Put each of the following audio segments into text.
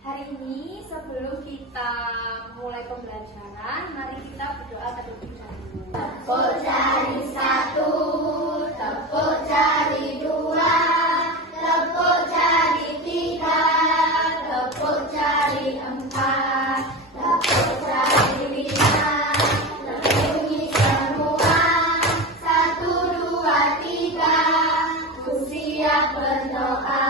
Hari ini sebelum kita mulai pembelajaran, mari kita berdoa terlebih dahulu. Tepuk jari 1, tepuk jari 2, tepuk jari 3, tepuk jari 4, tepuk jari 5, tepungi semua. 1, 2, 3, ku siap berdoa.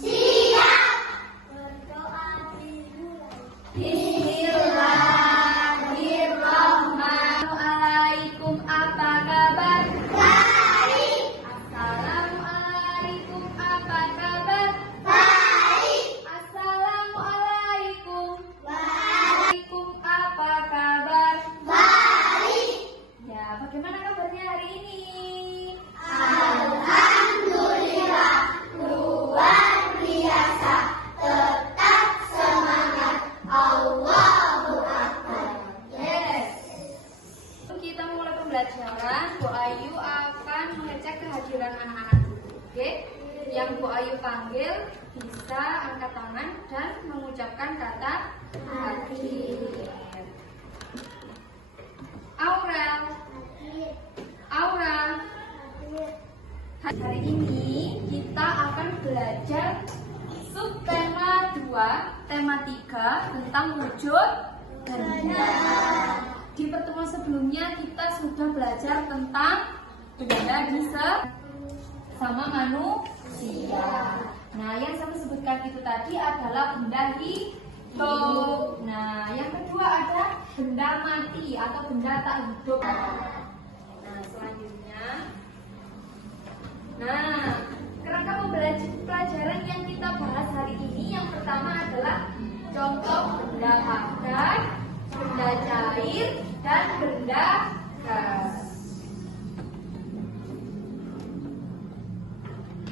Siap. Berdoa dimulai. Assalamualaikum, apa kabar? Baik. Assalamualaikum, apa kabar? Baik. Assalamualaikum. Baik. Waalaikum, apa kabar? Baik. Ya, bagaimana kabarnya hari ini? Alhamdulillah, luar biasa. Tetap semangat. Allahu Akbar. Yes. Kita mulai pembelajaran, Bu Ayu akan mengecek kehadiran anak-anak dulu. Oke? Yang Bu Ayu panggil bisa angkat tangan dan mengucapkan kata hadir. Aurel. Aura. Hari ini kita akan belajar subtema 2, tema 3 tentang wujud benda. Di pertemuan sebelumnya kita sudah belajar tentang benda di sama manusia. Nah, yang saya sebutkan itu tadi adalah benda hidup. Nah, yang kedua ada benda mati atau benda tak hidup. Nah, selanjutnya. Nah, kerangka pembelajaran yang kita bahas hari ini yang pertama adalah contoh benda padat, benda cair, dan benda gas.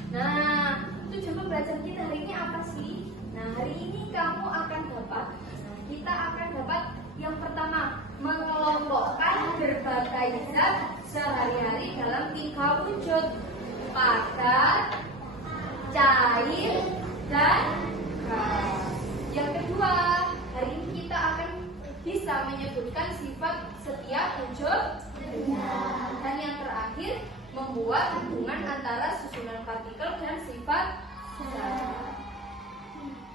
Nah, tujuan pembelajaran kita hari ini apa sih? Nah, hari ini kita akan dapat yang pertama, mengelompokkan berbagai zat sehari-hari dalam 3 wujud: padat, cair, dan gas. Yang kedua, hari ini kita akan bisa menyebutkan sifat setiap wujud benda. Dan yang terakhir, membuat hubungan antara susunan partikel dan sifat zat.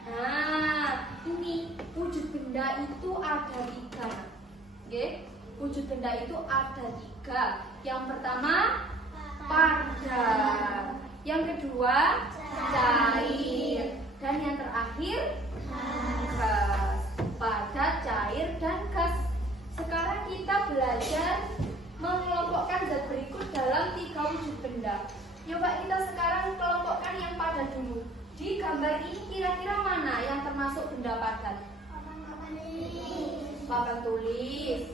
Nah, ini wujud benda itu ada 3. Oke? Wujud benda itu ada 3. Yang pertama, padat. Yang kedua, cair. Dan yang terakhir, gas. Padat, cair, dan gas. Sekarang kita belajar mengelompokkan zat berikut dalam 3 wujud benda. Coba kita sekarang kelompokkan yang padat dulu. Di gambar ini kira-kira mana yang termasuk benda padat? Papan tulis,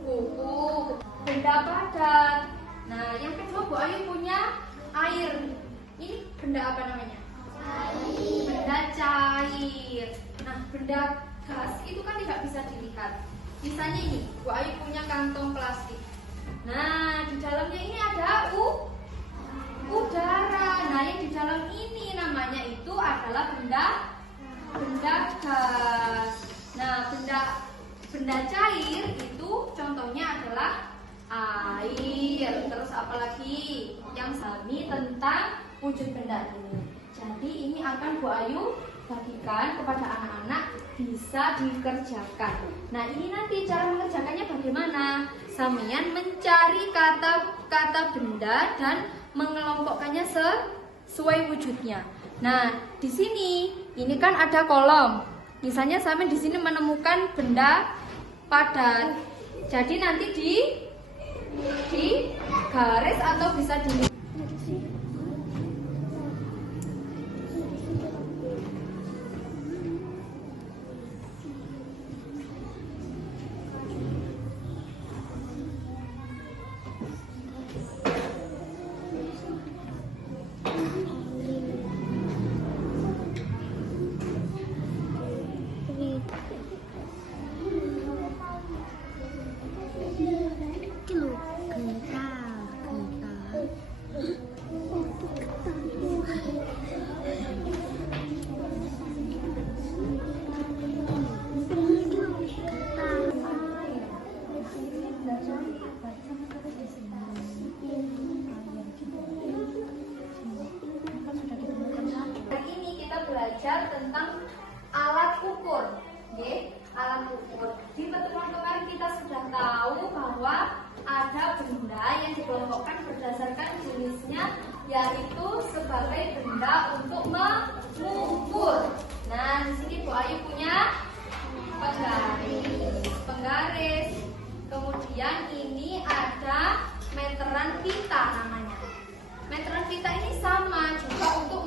buku, benda padat. Nah, yang kedua Bu Ayu punya air. Ini benda apa namanya? Cair. Benda cair. Nah, benda gas itu kan tidak bisa dilihat. Misalnya ini, Bu Ayu punya kantong plastik. Nah, di dalamnya ini ada udara. Nah, yang di dalam ini namanya itu adalah benda gas. Nah, benda cair itu contohnya adalah air. Terus apalagi yang sami tentang wujud benda ini. Jadi ini akan Bu Ayu bagikan kepada anak-anak, bisa dikerjakan. Nah, ini nanti cara mengerjakannya bagaimana? Samian mencari kata benda dan mengelompokkannya sesuai wujudnya. Nah, di sini ini kan ada kolom. Misalnya Samian di sini menemukan benda padat. Jadi nanti di garis atau bisa di itu sebagai benda untuk mengukur. Nah, di sini Bu Ayu punya penggaris. Kemudian ini ada meteran pita namanya. Meteran pita ini sama juga untuk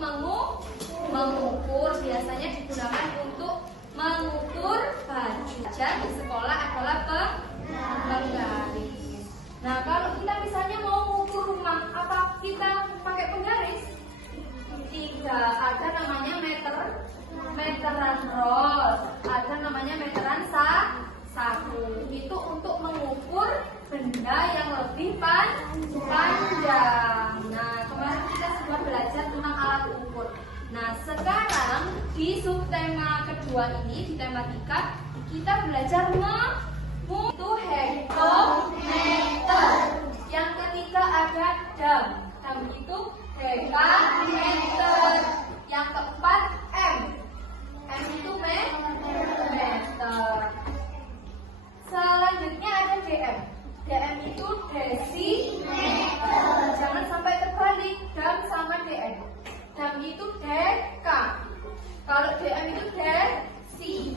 mengukur. Biasanya digunakan untuk mengukur baju. Di sekolah adalah penggaris. Nah, kalau kita misalnya mau mengukur rumah, apa kita pakai penggaris? Tidak, ada namanya meteran roll, ada namanya meteran saku. Itu untuk mengukur benda yang lebih panjang. Nah, kemarin kita sudah belajar tentang alat ukur. Nah, sekarang di subtema kedua ini, di tematika, kita belajar itu hektometer. Yang ketiga ada dam. Dam itu hektometer. Yang keempat M. M itu meter. Selanjutnya ada DM. DM itu desimeter. Jangan sampai terbalik. Dam sama DM. Dam itu deka. Kalau DM itu desi.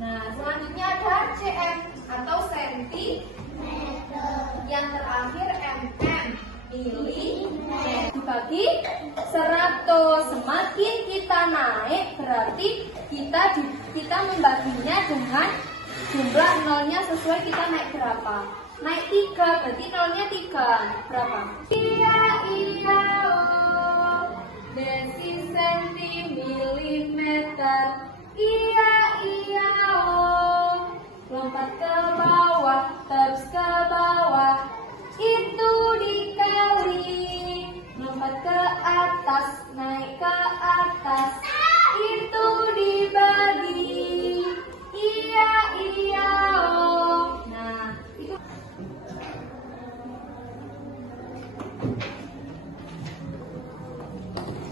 Nah, selanjutnya ada cm atau sentimeter. Yang terakhir mm, milimeter. Dibagi 100. Semakin kita naik berarti kita membaginya dengan jumlah nolnya sesuai kita naik berapa. Naik 3 berarti nolnya 3. Berapa? Iya oh. Desi senti milimeter. Iya oh. Lompat ke bawah, terus ke bawah. Itu dikali. Lompat ke atas, naik ke atas. Itu dibagi. Iya oh. Nah,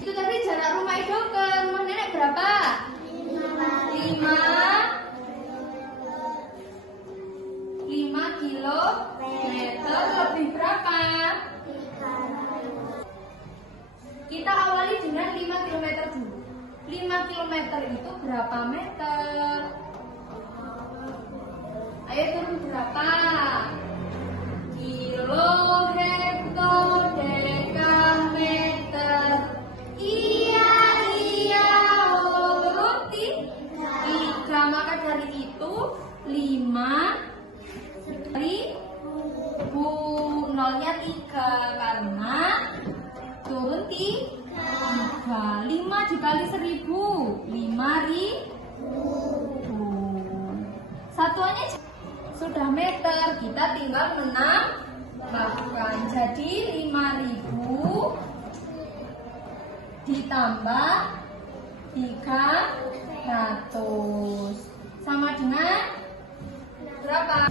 itu tadi jarak rumah Edo ke rumah nenek berapa? 5 kilometer lebih berapa? Kita awali dengan 5 kilometer dulu. 5 kilometer itu berapa meter? Ayo turun berapa? Kilo, hekto, deka, meter. Iya oh. Turun 3. Maka dari itu 5 ribu, nolnya 3 karena turun 3. 5 dikali 1000, 5.000. Satuannya sudah meter, kita tinggal menambahkan. Jadi 5.000 ditambah 300 sama dengan berapa?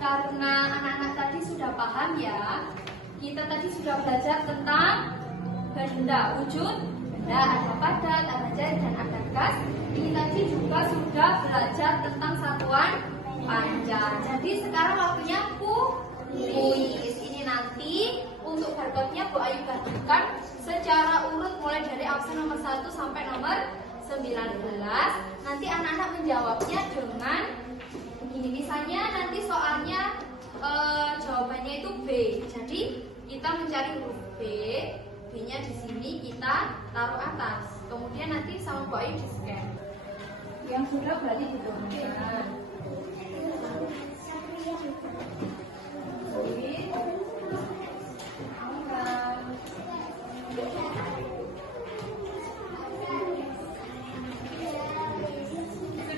Karena anak-anak tadi sudah paham ya, kita tadi sudah belajar tentang benda, wujud benda, ada padat, ada jari, dan ada gas. Ini tadi juga sudah belajar tentang satuan panjang. Jadi sekarang waktunya kuis. Ini nanti untuk barcode-nya Bu Ayu bagikan secara urut mulai dari absen nomor 1 sampai nomor 19. Nanti anak-anak menjawabnya dengan begini. Misalnya nanti soalnya jawabannya itu B. Jadi kita mencari huruf B. B-nya di sini kita taruh atas. Kemudian nanti sama Bu Ayu di scan. Yang sudah berarti diturunkan.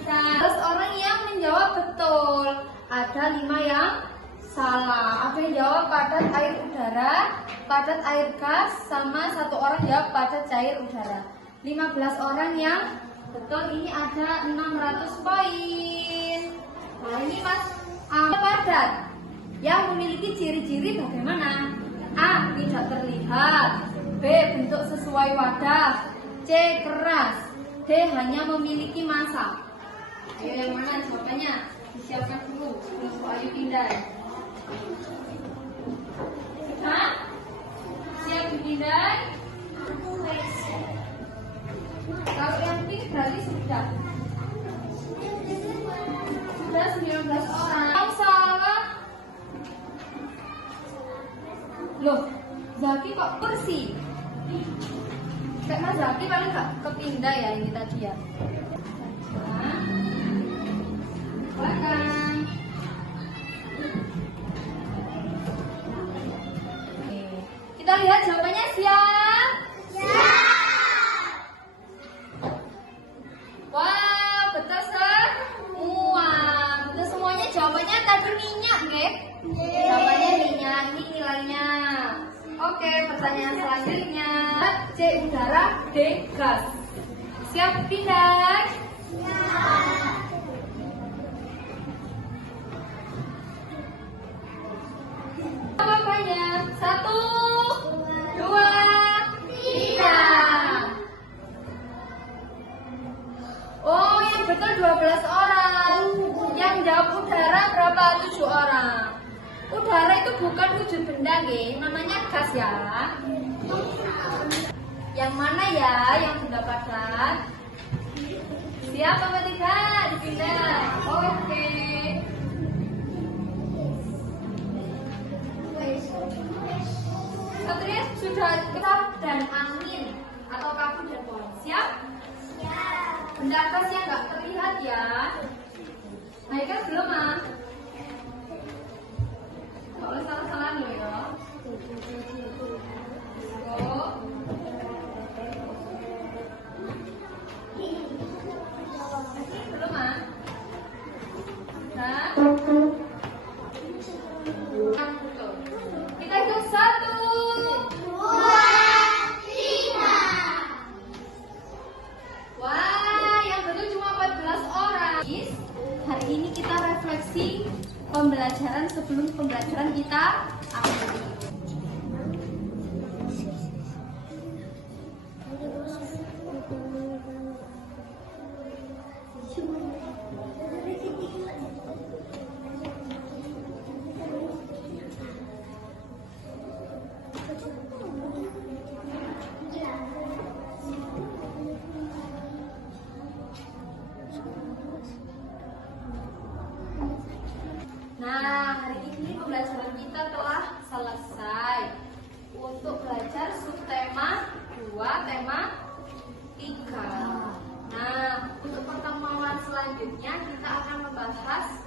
Terus orang yang menjawab betul. Ada 5 yang salah. Ada yang jawab padat air udara, padat air gas, sama 1 orang jawab padat cair udara. 15 orang yang betul, ini ada 600 poin. Nah ini Mas, padat yang memiliki ciri-ciri bagaimana? A. Tidak terlihat. B. Bentuk sesuai wadah. C. Keras. D. Hanya memiliki massa. Ayo yang mana jawabannya? Disiapkan dulu sebelum Bu Ayu pindah. Hah? siap dipindah? Kalau yang pink berarti sudah 19 orang. Yang salah. Loh, Zaki kok kursi? Kayak Mas Zaki paling nggak kepindah ya ini tadi ya. Nah, belakang. Oke. Kita lihat jawabannya siap. Wow, betul semua. Betul semuanya jawabannya tadi minyak, nggih? Jawabannya minyak, ini nilainya. Oke, pertanyaan selanjutnya. C udara, D gas. Siap pindah? Jawabannya 1, 2, 3. Oh, yang betul 12 orang. Yang jawab udara berapa? 7 orang. Udara itu bukan wujud benda, nggih. Namanya gas ya. Yang mana ya yang mendapatkan? Siap apa tidak? Dipindah. Oke. Satria sudah ketap dan angin atau kabut dan pohon. Siap? Benda atas yang nggak terlihat ya. Nah, kan belum ah. Nggak boleh salah-salah nih ya. Oh. Belum ah. Nah. Kita hitung 1, 2, 3. wah, yang betul cuma 14 orang. Hari ini kita refleksi pembelajaran sebelum pembelajaran kita akhiri. Nah, hari ini pembelajaran kita telah selesai. Untuk belajar subtema 2, tema 3. Nah, untuk pertemuan selanjutnya kita akan membahas